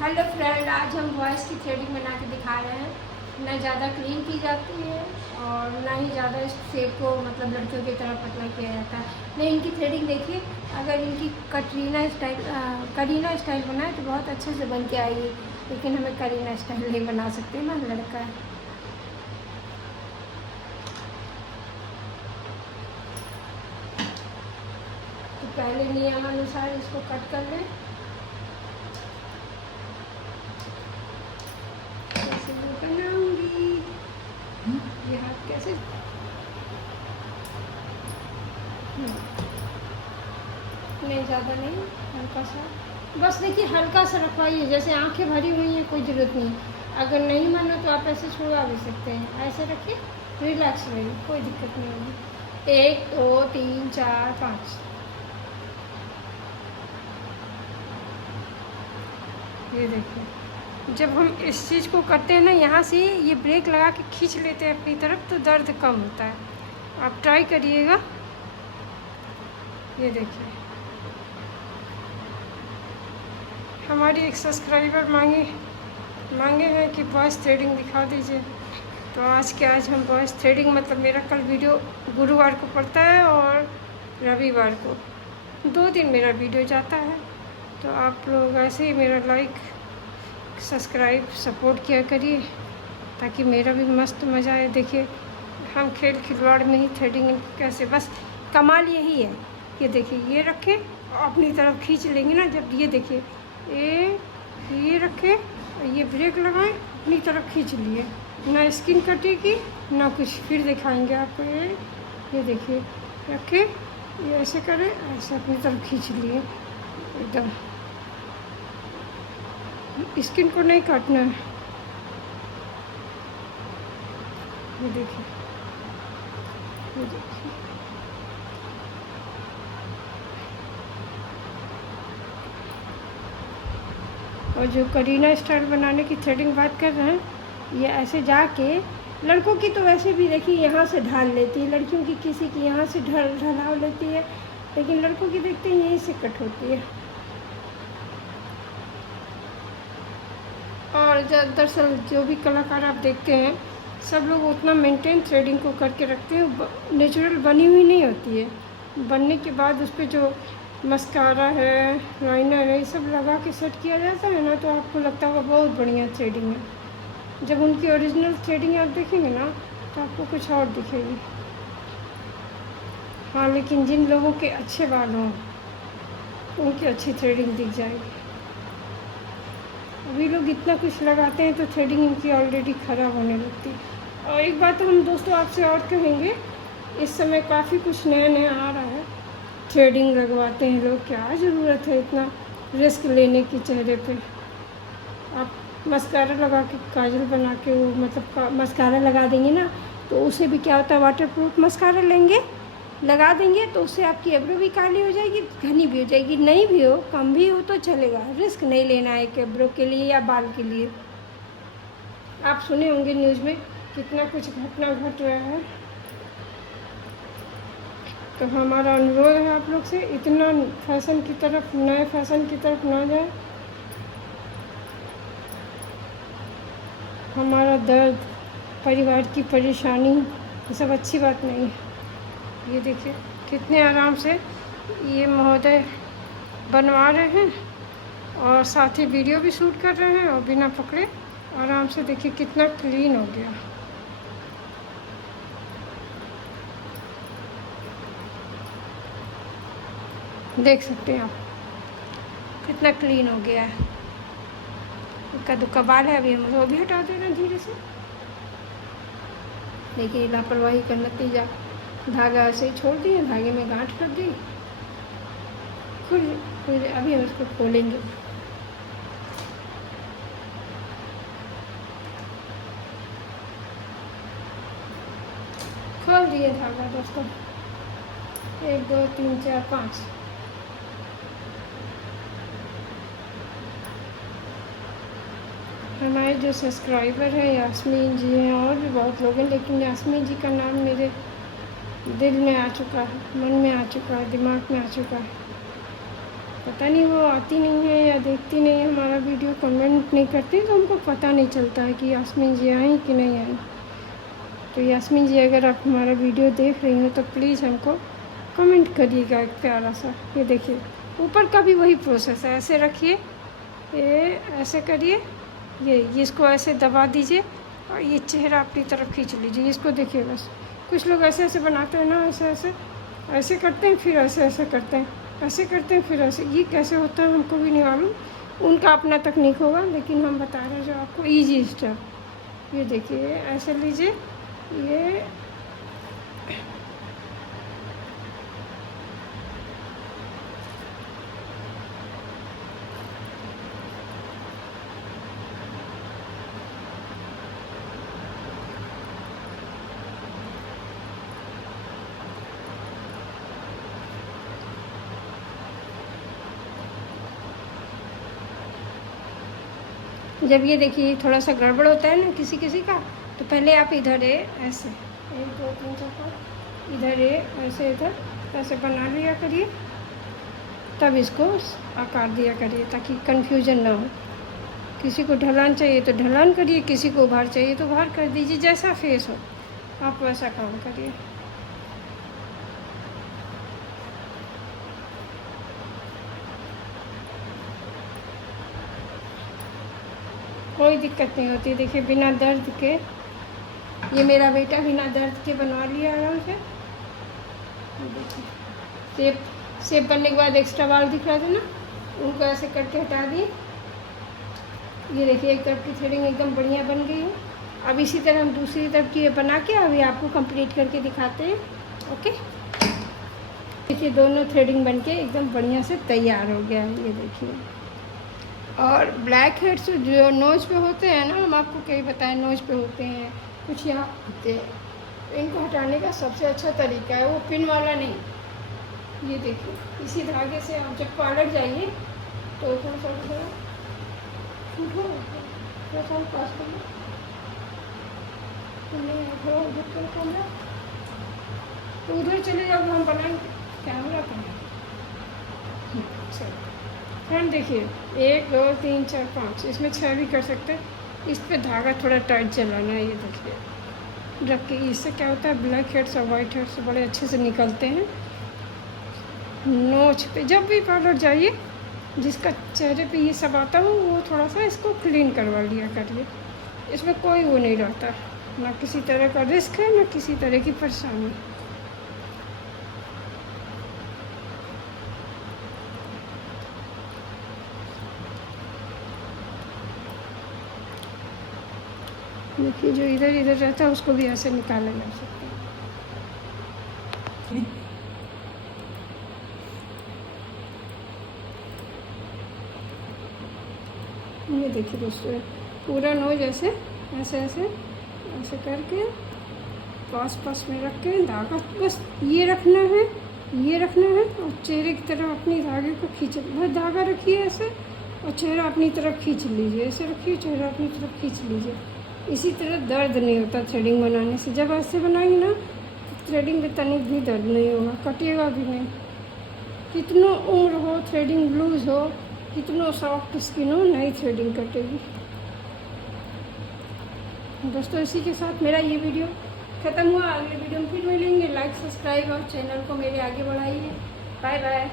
Hello friend, आज हम voice की थ्रेडिंग बना के दिखा रहे हैं। ना ज़्यादा क्लीन की जाती है और ना ही ज़्यादा इस शेप को मतलब लड़कियों की तरह पतला किया जाता है। नहीं, इनकी थ्रेडिंग देखिए, अगर इनकी करीना स्टाइल बनाए तो बहुत अच्छे से बन के आएगी, लेकिन हमें करीना स्टाइल नहीं बना सकते ना, लड़का है। तो पहले नियमानुसार इसको कट कर लें। बनाऊंगी ये हाथ कैसे नहीं, ज़्यादा नहीं, हल्का सा बस। देखिए, हल्का सा रखवाइए, जैसे आंखें भरी हुई हैं, कोई ज़रूरत नहीं है। अगर नहीं मानो तो आप ऐसे छुड़ा भी सकते हैं, ऐसे रखिए, रिलैक्स रहिए, कोई दिक्कत नहीं होगी। 1 2 3 4 5। ये देखिए, जब हम इस चीज़ को करते हैं ना, यहाँ से ये ब्रेक लगा के खींच लेते हैं अपनी तरफ, तो दर्द कम होता है। आप ट्राई करिएगा। ये देखिए, हमारी एक सब्सक्राइबर मांगे हैं कि वॉइस थ्रेडिंग दिखा दीजिए, तो आज हम वॉइस थ्रेडिंग, मतलब मेरा कल वीडियो गुरुवार को पड़ता है और रविवार को 2 दिन मेरा वीडियो जाता है। तो आप लोग ऐसे ही मेरा लाइक सब्सक्राइब सपोर्ट किया करिए, ताकि मेरा भी मस्त मज़ा आए। देखिए, हम खेल खिलवाड़ में ही थ्रेडिंग कैसे, बस कमाल यही है कि देखिए, ये रखें और अपनी तरफ खींच लेंगे ना, जब ये देखिए, ये रखें और ये ब्रेक लगाएं, अपनी तरफ खींच लिए, ना स्किन कटेगी ना कुछ। फिर दिखाएंगे आपको। ये देखिए, रखें, ये ऐसे करें, ऐसे अपनी तरफ खींच लिए एकदम। स्किन को नहीं काटना है। ये देखिए, ये देखिए, और जो करीना स्टाइल बनाने की थ्रेडिंग बात कर रहे हैं, ये ऐसे जाके, लड़कों की तो वैसे भी देखिए यहाँ से ढाल लेती है, लड़कियों की किसी की यहाँ से ढला लेती है, लेकिन लड़कों की देखते हैं यहीं से कट होती है। और दरअसल जो भी कलाकार आप देखते हैं, सब लोग उतना मेंटेन थ्रेडिंग को करके रखते हैं, नेचुरल बनी हुई नहीं होती है। बनने के बाद उस पर जो मस्कारा है, लाइनर है, ये सब लगा के सेट किया जाता है ना, तो आपको लगता होगा बहुत बढ़िया थ्रेडिंग है। जब उनकी ओरिजिनल थ्रेडिंग आप देखेंगे ना, तो आपको कुछ और दिखेगी। हाँ, लेकिन जिन लोगों के अच्छे बाल हों, उनकी अच्छी थ्रेडिंग दिख जाएगी। अभी लोग इतना कुछ लगाते हैं तो थ्रेडिंग इनकी ऑलरेडी ख़राब होने लगती है। और एक बात हम दोस्तों आपसे और कहेंगे, इस समय काफ़ी कुछ नया नया आ रहा है। थ्रेडिंग लगवाते हैं लोग, क्या ज़रूरत है इतना रिस्क लेने की चेहरे पे। आप मस्कारा लगा के, काजल बना के, वो मतलब मस्कारा लगा देंगे ना, तो उसे भी क्या होता है, वाटर प्रूफ मस्कारा लेंगे, लगा देंगे, तो उससे आपकी एब्रो भी काली हो जाएगी, घनी भी हो जाएगी। नहीं भी हो, कम भी हो तो चलेगा, रिस्क नहीं लेना है एक एब्रो के लिए या बाल के लिए। आप सुने होंगे न्यूज़ में कितना कुछ घटना घट रहा है। तो हमारा अनुरोध है आप लोग से, इतना फैशन की तरफ, नए फैशन की तरफ ना जाए। हमारा दर्द, परिवार की परेशानी, ये सब अच्छी बात नहीं है। ये देखिए, कितने आराम से ये महोदय बनवा रहे हैं और साथ ही वीडियो भी शूट कर रहे हैं, और बिना पकड़े आराम से। देखिए कितना क्लीन हो गया। देख सकते हैं आप कितना क्लीन हो गया है। इक्का दुक्का बाल है, अभी हम वो भी हटा दे रहे हैं धीरे से। देखिए, लापरवाही का नतीजा, धागा ऐसे ही छोड़ दिए, धागे में गांठ लग गई। खुल अभी हम इसको खोलेंगे। खोल दिए धागा दोस्तों। 1 2 3 4 5। हमारे जो सब्सक्राइबर हैं यास्मीन जी हैं, और भी बहुत लोग हैं, लेकिन यास्मीन जी का नाम मेरे दिल में आ चुका है, मन में आ चुका है, दिमाग में आ चुका है। पता नहीं वो आती नहीं है या देखती नहीं है हमारा वीडियो, कमेंट नहीं करती, तो हमको पता नहीं चलता है कि यास्मीन जी आई कि नहीं आई। तो यास्मीन जी अगर आप हमारा वीडियो देख रही हो तो प्लीज़ हमको कमेंट करिएगा एक प्यारा सा। ये देखिए ऊपर का भी वही प्रोसेस है, ऐसे रखिए, ये ऐसे करिए, ये इसको ऐसे दबा दीजिए और ये चेहरा अपनी तरफ खींच लीजिए। इसको देखिए बस, कुछ लोग ऐसे ऐसे बनाते हैं ना, ऐसे ऐसे ऐसे करते हैं, फिर ऐसे ऐसे करते हैं, ऐसे करते हैं, फिर ऐसे। ये कैसे होता है हमको भी नहीं मालूम, उनका अपना तकनीक होगा, लेकिन हम बता रहे हैं जो आपको ईजी स्टेप। ये देखिए ऐसे लीजिए, ये जब ये देखिए थोड़ा सा गड़बड़ होता है ना किसी किसी का, तो पहले आप इधर ऐसे 1 2 3 4 5 इधर ऐसे इधर ऐसे बना लिया करिए, तब इसको आकार दिया करिए ताकि कन्फ्यूजन ना हो। किसी को ढलान चाहिए तो ढलान करिए, किसी को उभार चाहिए तो उभार कर दीजिए, जैसा फेस हो आप वैसा काम करिए। कोई दिक्कत नहीं होती। देखिए बिना दर्द के, ये मेरा बेटा बिना दर्द के बनवा लिया आराम से। देखिए शेप बनने के बाद एक्स्ट्रा बाल दिख रहा था ना, उनको ऐसे करके हटा दिए। ये देखिए एक तरफ की थ्रेडिंग एकदम बढ़िया बन गई है। अब इसी तरह हम दूसरी तरफ की बना के अभी आपको कंप्लीट करके दिखाते हैं। ओके, देखिए दोनों थ्रेडिंग बन के एकदम बढ़िया से तैयार हो गया है। ये देखिए, और ब्लैक हेड्स जो नोज पे होते हैं ना, हम आपको कई बताएं नोज पे होते हैं, कुछ यहाँ होते हैं, तो इनको हटाने का सबसे अच्छा तरीका है वो पिन वाला नहीं। ये देखिए इसी धागे से आप जब पार्लर जाइए तो थोड़ा सा पास कर लो, तो उधर चले जाओ, हम बनाएंगे कैमरा पर। चलो फ्रेंड देखिए 1 2 3 4 5, इसमें 6 भी कर सकते हैं। इस पे धागा थोड़ा टाइट चलाना है। ये देखिए रख के, इससे क्या होता है ब्लैक हेड्स और वाइट हेड्स बड़े अच्छे से निकलते हैं। नोच पे जब भी पार्लर जाइए, जिसका चेहरे पे ये सब आता हो वो थोड़ा सा इसको क्लीन करवा लिया करिए। इसमें कोई वो नहीं रहता, ना किसी तरह का रिस्क है ना किसी तरह की परेशानी। देखिए जो इधर इधर रहता है उसको भी ऐसे निकाला जा सकता है। ये देखिए दोस्तों पूरा नोज ऐसे ऐसे ऐसे ऐसे करके पास पास में रख के धागा बस ये रखना है, ये रखना है, और चेहरे की तरफ अपनी धागे को खींच, बस धागा रखिए ऐसे और चेहरा अपनी तरफ खींच लीजिए, ऐसे रखिए चेहरा अपनी तरफ खींच लीजिए। इसी तरह दर्द नहीं होता थ्रेडिंग बनाने से। जब ऐसे बनाएंगे ना तो थ्रेडिंग में तनिक भी दर्द नहीं होगा, कटिएगा भी नहीं। कितनो उम्र हो, थ्रेडिंग लूज हो, कितनो सॉफ्ट स्किन हो, नई थ्रेडिंग कटेगी। दोस्तों इसी के साथ मेरा ये वीडियो ख़त्म हुआ। अगले वीडियो में फिर मिलेंगे। लाइक सब्सक्राइब और चैनल को मेरे आगे बढ़ाइए। Bye bye.